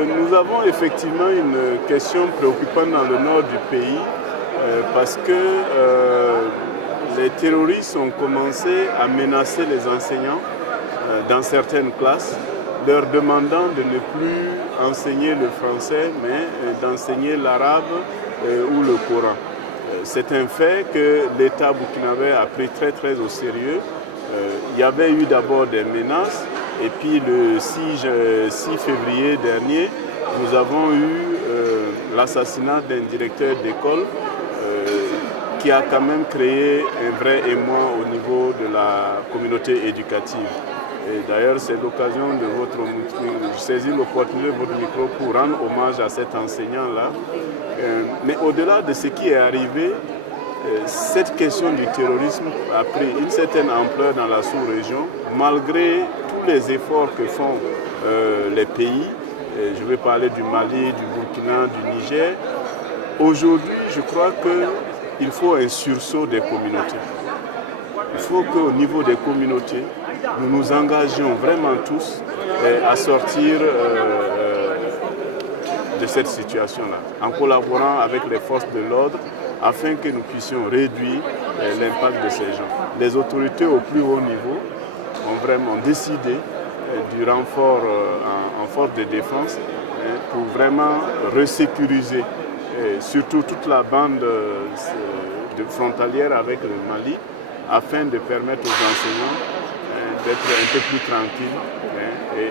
Nous avons effectivement une question préoccupante dans le nord du pays parce que les terroristes ont commencé à menacer les enseignants dans certaines classes, leur demandant de ne plus enseigner le français mais d'enseigner l'arabe ou le Coran. C'est un fait que l'État burkinabé a pris très au sérieux. Il y avait eu d'abord des menaces et puis le 6 février dernier, nous avons eu l'assassinat d'un directeur d'école qui a quand même créé un vrai émoi au niveau de la communauté éducative. Et d'ailleurs, c'est l'occasion de je saisis l'opportunité de votre micro pour rendre hommage à cet enseignant-là. Mais au-delà de ce qui est arrivé, cette question du terrorisme a pris une certaine ampleur dans la sous-région, malgré tous les efforts que font les pays. Je vais parler du Mali, du Burkina, du Niger. Aujourd'hui, je crois qu'il faut un sursaut des communautés. Il faut qu'au niveau des communautés, nous nous engagions vraiment tous à sortir de cette situation-là, en collaborant avec les forces de l'ordre, afin que nous puissions réduire l'impact de ces gens. Les autorités au plus haut niveau ont vraiment décidé du renfort en force de défense pour vraiment resécuriser surtout toute la bande frontalière avec le Mali, afin de permettre aux enseignants d'être un peu plus tranquilles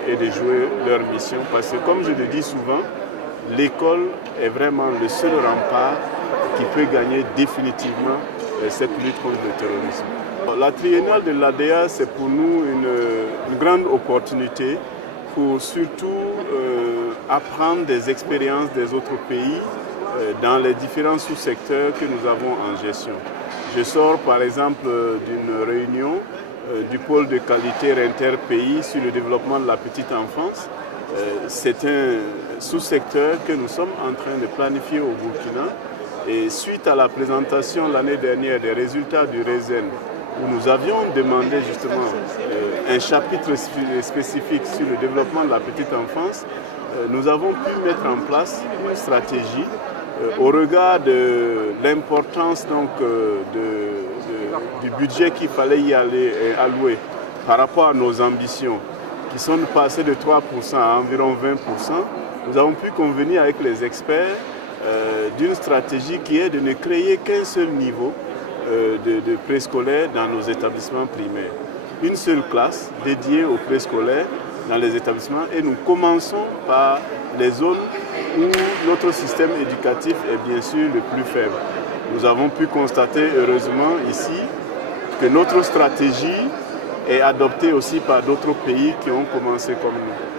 et de jouer leur mission. Parce que comme je le dis souvent, l'école est vraiment le seul rempart qui peut gagner définitivement cette lutte contre le terrorisme. La triennale de l'ADEA, c'est pour nous une grande opportunité pour surtout apprendre des expériences des autres pays dans les différents sous-secteurs que nous avons en gestion. Je sors par exemple d'une réunion du pôle de qualité interpays sur le développement de la petite enfance. C'est un sous-secteur que nous sommes en train de planifier au Burkina. Et suite à la présentation l'année dernière des résultats du RESEN, où nous avions demandé justement un chapitre spécifique sur le développement de la petite enfance, nous avons pu mettre en place une stratégie au regard de l'importance du budget qu'il fallait y aller allouer par rapport à nos ambitions, qui sont passées de 3% à environ 20%. Nous avons pu convenir avec les experts d'une stratégie qui est de ne créer qu'un seul niveau de préscolaire dans nos établissements primaires. Une seule classe dédiée aux préscolaires dans les établissements et nous commençons par les zones où notre système éducatif est bien sûr le plus faible. Nous avons pu constater heureusement ici que notre stratégie est adoptée aussi par d'autres pays qui ont commencé comme nous.